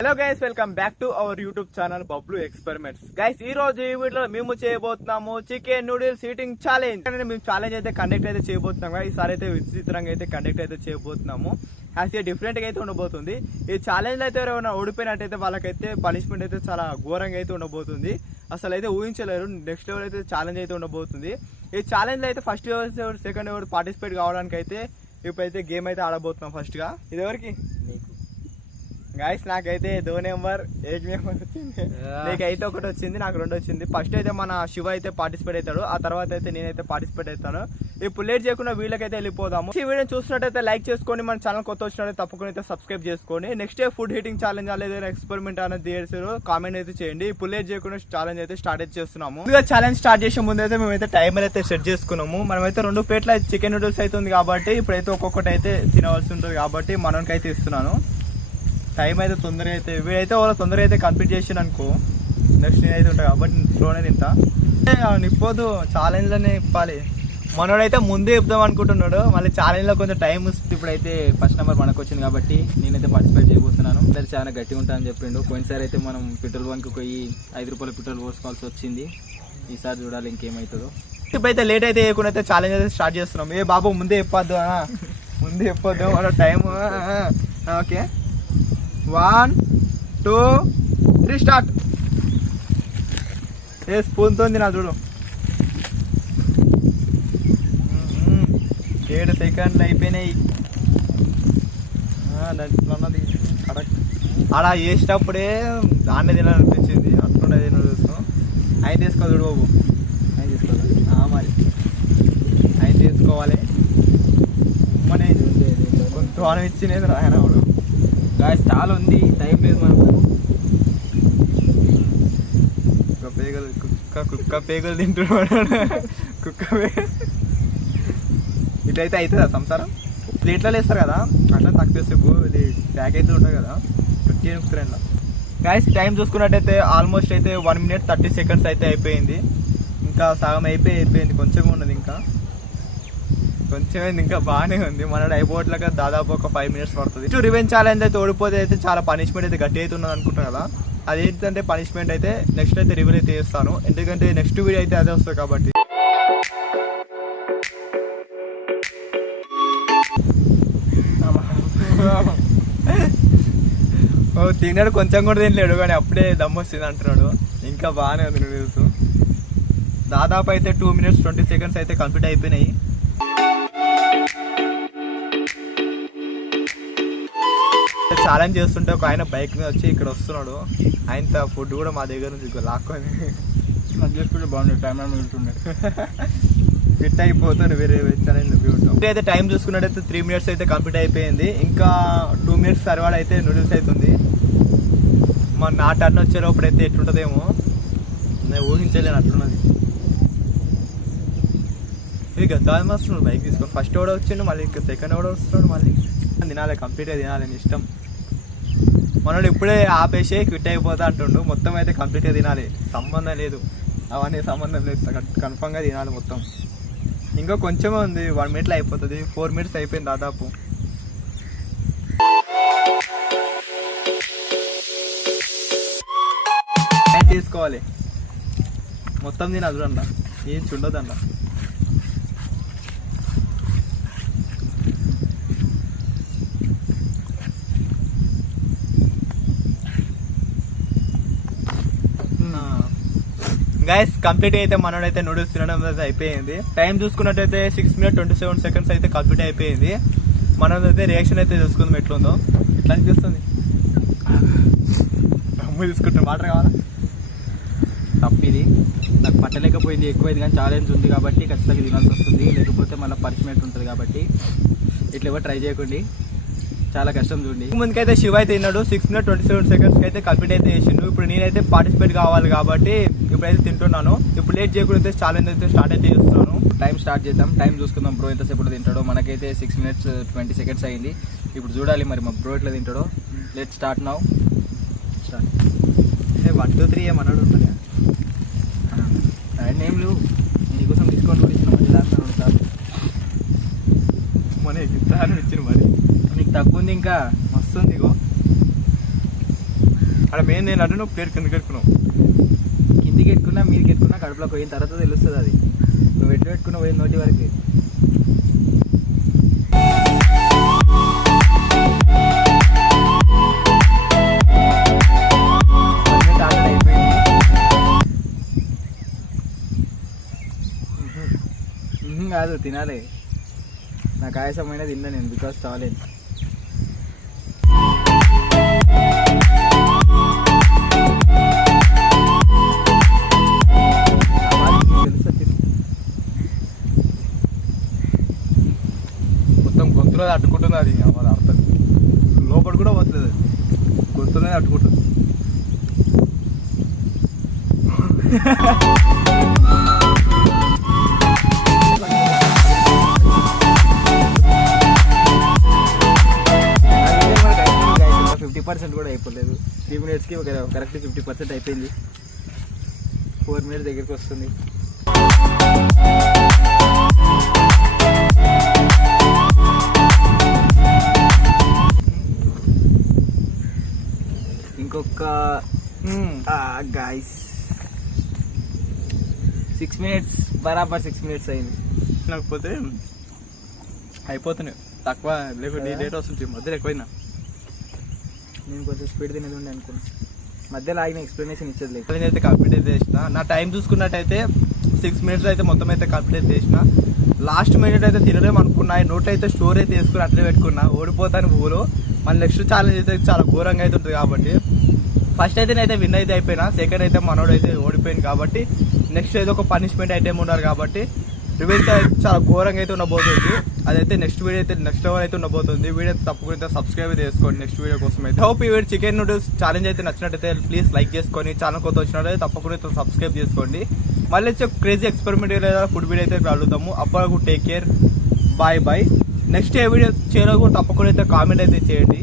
Hello guys, welcome back to our YouTube channel Bablu experiments. Guys, ఈ రోజు ఈ వీడియోలో మేము చేయబోతున్నాము చికెన్ నూడిల్స్ ఈటింగ్ ఛాలెంజ్. మేము ఛాలెంజ్ అయితే కండక్ట్ అయితే చేయబోతున్నాం. ఈసారి అయితే విచిత్రంగా అయితే కండక్ట్ అయితే చేయబోతున్నాము. యాక్చువల్లీ డిఫరెంట్ గా అయితే ఉండబోతుంది. ఈ ఛాలెంజ్ అయితే ఎవరైనా ఓడిపోయినట్టయితే వాళ్ళకైతే పనిష్మెంట్ అయితే చాలా ఘోరంగా అయితే ఉండబోతుంది. అసలు అయితే ఊహించలేరు. నెక్స్ట్ లెవెల్ అయితే ఛాలెంజ్ అయితే ఉండబోతుంది. ఈ ఛాలెంజ్ అయితే ఫస్ట్ ఎవరు సెకండ్ ఎవరు పార్టిసిపేట్ కావడానికి అయితే ఇప్పుడైతే గేమ్ అయితే ఆడబోతున్నాం. ఫస్ట్ గా ఇది ఎవరికి? గైస్, నాకైతే 2 నెంబర్ 8 నెంబర్ వచ్చింది. నీకైతే ఒకటి వచ్చింది, నాకు 2 వచ్చింది. ఫస్ట్ అయితే మన శివ అయితే పార్టిసిపేట్ అవుతాడు, ఆ తర్వాత అయితే నేనైతే పార్టిసిపేట్ అవుతాను. ఇప్పుడు లేట్ చేయకుండా వీళ్ళకైతే వెళ్ళిపోదాము. ఈ వీడియో చూసినట్టయితే లైక్ చేసుకోండి, మన ఛానల్ కొత్త వచ్చినట్టు తప్పకుండా అయితే సబ్స్క్రైబ్ చేసుకోండి. Next day food heating challenge అనేది ఎక్స్పెరిమెంట్ అనేది చేసారు, కామెంట్ అయితే చేయండి. ఇప్పుడు లేట్ చేయకుండా ఛాలెంజ్ అయితే స్టార్ట్ అయితే చేస్తున్నాము. ముందుగా ఛాలెంజ్ స్టార్ట్ చేసే ముందు అయితే మేమైతే టైమర్ అయితే సెట్ చేసుకున్నాము. మనమైతే 2 ప్లేట్ల చికెన్ నూడిల్స్ అయితే ఉంది కాబట్టి ఇప్పుడైతే ఒక్కొక్కటి అయితే తినవలసి ఉంటుంది కాబట్టి మనకైతే ఇస్తున్నాను. టైం అయితే తొందరగా అయితే వీడైతే వాళ్ళు తొందరగా అయితే కంప్లీట్ చేసాను అనుకో, నెక్స్ట్ నేనైతే ఉంటాను కాబట్టి స్లోనే తింటా. నిప్పొద్దు, ఛాలెంజ్లోనే ఇప్పాలి. మనోడైతే ముందే చెప్దాం అనుకుంటున్నాడు, మళ్ళీ ఛాలెంజ్లో కొంచెం టైం వస్తుంది. ఇప్పుడైతే ఫస్ట్ నెంబర్ మనకు వచ్చింది కాబట్టి నేనైతే పార్టిసిపేట్ చేయబోతున్నాను. అది చాలా గట్టిగా ఉంటా అని చెప్పిండు. పోయినసారి అయితే మనం పెట్రోల్ బంక్ పోయి 5 రూపాయల పెట్రోల్ పోసుకోవాల్సి వచ్చింది. ఈసారి చూడాలి ఇంకేమవుతుందో. ఇప్పుడైతే లేట్ అయితే వేయకుండా అయితే ఛాలెంజ్ అయితే స్టార్ట్ చేస్తున్నాం. ఏ బాబు ముందే చెప్పొద్దు, ముందే చెప్పొద్దు మన టైం. Okay, 1 2 3 start. ఏ స్పూన్తో నా చూడు. 7 సెకండ్లు అయిపోయినాయి. దాంట్లోన్నది కరెక్ట్. ఆడ వేసేటప్పుడే దాన్నే తినాలనిపించింది. అట్లుండే చూస్తాం. ఆయన తీసుకోవాలి చూడు బాబు, ఆయన తీసుకోవాలి. మరి ఆయన తీసుకోవాలి. మన కొంత ఇచ్చినది రాయన వాడు. గాయస్, చాలా ఉంది, టైం లేదు మనకు. కుక్క పేగలు తింటున్నాడు. కుక్క ఇట్లయితే అవుతుందా సంసారం? ప్లేట్లో వేస్తారు కదా, అట్లా తక్కువ సేపు ఇది ప్యాక్ అయితే ఉంటుంది కదా, పెట్టి ట్రైన్లో. గాయస్, టైం చూసుకున్నట్టయితే ఆల్మోస్ట్ అయితే 1 minute 30 seconds అయితే అయిపోయింది. ఇంకా సగం అయిపోయింది, కొంచెం ఉన్నది, ఇంకా కొంచెమైంది, ఇంకా బాగానే ఉంది. మనడు అయిపోవట్లేక దాదాపు ఒక 5 minutes పడుతుంది. రివెంజ్ ఛాలెంజ్ అయితే ఓడిపోతే అయితే చాలా పనిష్మెంట్ అయితే గట్టి అయితే ఉన్నది అనుకుంటున్నా కదా. అదేంటంటే పనిష్మెంట్ అయితే నెక్స్ట్ అయితే రివ్యూ అయితే చేస్తాను, ఎందుకంటే నెక్స్ట్ వీడియో అయితే అదే వస్తుంది కాబట్టి. తిన్నాడు, కొంచెం కూడా తినలేడు కానీ అప్పుడే దమ్ము వస్తుంది అంటున్నాడు. ఇంకా బాగానే ఉంది నూడిల్స్. దాదాపు అయితే 2 minutes 20 seconds అయితే కంప్లీట్ అయిపోయినాయి. ఛాలెంజ్ చేస్తుంటే ఒక ఆయన బైక్ మీద వచ్చి ఇక్కడ వస్తున్నాడు. ఆయన ఫుడ్ కూడా మా దగ్గర నుంచి లాక్కొని చేసుకుంటే బాగుండే. టైం వెళ్తుండే ఫిట్ అయిపోతాను, వేరే ఛాలెంజ్ ఉంటాం. అయితే టైం చూసుకున్నట్టయితే 3 minutes అయితే కంప్లీట్ అయిపోయింది. ఇంకా 2 minutes సర్వాడ్ అయితే నూడిల్స్ అవుతుంది. మన నా టర్న్ వచ్చేటప్పుడు అయితే ఎట్లుంటుందేమో నేను ఊహించలేను, అట్లున్నది. ఇక దాని వస్తున్నాడు బైక్ తీసుకొని. ఫస్ట్ ఓడ వచ్చిండు, మళ్ళీ ఇంకా సెకండ్ ఓడ వస్తున్నాడు. మళ్ళీ తినాలి, కంప్లీట్గా తినాలి, ఇష్టం. మనోడు ఇప్పుడే ఆపేసి క్విట్ అయిపోతా అంటుండు. మొత్తం అయితే కంప్లీట్గా తినాలి, సంబంధం లేదు, అవన్నీ సంబంధం లేదు, కన్ఫామ్గా తినాలి మొత్తం. ఇంకా కొంచెమే ఉంది, 1 minute అయిపోతుంది. 4 minutes అయిపోయింది దాదాపు. తీసుకోవాలి, మొత్తం తినాలి చూడండి, ఏం చుండదండ. గైస్, కంప్లీట్ అయితే మనోడైతే నూడిల్స్ తినడం అయితే అయిపోయింది. టైం చూసుకున్నట్టయితే 6 minutes 27 seconds అయితే కంప్లీట్ అయిపోయింది. మనోడైతే రియాక్షన్ అయితే చూసుకుందాం ఎట్లుందో. ఎట్లా అనిపిస్తుంది? అమ్మ తీసుకుంటాం. వాటర్ కావాలా? తప్పిది, నాకు పట్టలేకపోయింది, ఎక్కువైంది. కానీ ఛాలెంజ్ ఉంది కాబట్టి ఖచ్చితంగా తినాల్సి వస్తుంది, లేకపోతే మళ్ళీ పనిష్మెంట్ ఉంటుంది కాబట్టి ఇట్లా ఎవరు ట్రై చేయకండి, చాలా కష్టం చూడండి. ముందుకైతే శివ అయితే తిన్నాడు. 6 minutes 27 seconds అయితే కంప్లీట్ అయితే చేసిండు. ఇప్పుడు నేనైతే పార్టిసిపేట్ కావాలి కాబట్టి ఇప్పుడైతే తింటున్నాను. ఇప్పుడు లేట్ చేయకుండా ఛాలెంజ్ అయితే స్టార్ట్ అయితే చేస్తున్నాను. టైం స్టార్ట్ చేద్దాం, టైం చూసుకుందాం. బ్రో ఎంతసేపు తింటాడో. మనకైతే 6 minutes 20 seconds అయింది. ఇప్పుడు చూడాలి మరి మా బ్రో ఎట్లా తింటాడో. Let start now. స్టార్ట్. 1 2 3 ఏమన్నాడు ఉంటుంది నేమ్లు నీకోసం డిస్కౌంట్ కూడా ఇస్తున్నాం. మన ఇంత అనిపించింది మరి. నీకు తక్కువ ఉంది ఇంకా మస్తుంది ఇగో. అక్కడ మెయిన్ నేను అంటే నువ్వు ప్లేట్ కిందకి పెట్టుకున్నావు. కిందికి ఎట్టుకున్నా మీదికి ఎట్టుకున్నా కడుపులోకి పోయిన తర్వాత తెలుస్తుంది అది. నువ్వు ఎట్టు పెట్టుకున్నా పోయిన నోటి వరకు. కాదు తినాలి. నాకు ఆయాసమైన తిన్నా నేను బికాస్ టాలెంట్. మొత్తం గొంతులో అట్టుకుంటుంది అది. అవ్వాలి అర్థం లోపల కూడా పోతుంది, గొంతులోనే అట్టుకుంటుంది. కూడా అయిపోలేదు. 3 minutesకి కరెక్ట్ 50% అయిపోయింది. 4 minutes దగ్గరికి వస్తుంది. ఇంకొక గాయస్ 6 minutes బరాబర్ 6 minutes అయింది. లేకపోతే అయిపోతున్నాయి తక్కువ, లేకపోతే లేట్ వస్తుంది మధ్యలో ఎక్కువైనా. నేను కొంచెం స్పీడ్ తినేది ఉండే అనుకున్నా. మధ్యలో ఆగిన ఎక్స్ప్లెనేషన్ ఇచ్చేది లేదు. అయితే కంప్లీట్ అయితే చేసిన. నా టైం చూసుకున్నట్టయితే 6 minutes అయితే మొత్తం అయితే కంప్లీట్ అయితే చేసిన. లాస్ట్ మినిట్ అయితే తినలేము అనుకున్నా. నోట్ అయితే స్టోర్ అయితే వేసుకుని అట్లే పెట్టుకున్నా. ఓడిపోతాను ఊరు. మళ్ళీ నెక్స్ట్ ఛాలెంజ్ అయితే చాలా ఘోరంగా అయితే ఉంటుంది కాబట్టి ఫస్ట్ అయితే నేనైతే విన్ అయితే అయిపోయినా. సెకండ్ అయితే మనోడు అయితే ఓడిపోయింది కాబట్టి నెక్స్ట్ ఏదో ఒక పనిష్మెంట్ ఐటమ్ ఉన్నారు కాబట్టి రివెంజ్ చాలా ఘోరంగా అయితే ఉండబోతుంది. అదైతే నెక్స్ట్ వీడియో అయితే నెక్స్ట్ లెవెల్ అయితే ఉండబోతుంది. వీడియో తప్పకుండా సబ్స్క్రైబ్ చేసుకోండి నెక్స్ట్ వీడియో కోసం అయితే. హోప్ ఈ వీడియో చికెన్ నూడిల్స్ ఛాలెంజ్ అయితే నచ్చినట్టయితే ప్లీజ్ లైక్ చేసుకొని, ఛానల్ కొత్త వచ్చినట్టయితే తప్పకుండా సబ్స్క్రైబ్ చేసుకోండి. మళ్ళీ వచ్చి క్రేజీ ఎక్స్పెరిమెంట్ లేదా ఫుడ్ వీడియో అయితే అడుగుతాము. అప్పటికు take care, bye bye. Next ఏ వీడియో చేయాలో కూడా తప్పకుండా అయితే కామెంట్ అయితే చేయండి.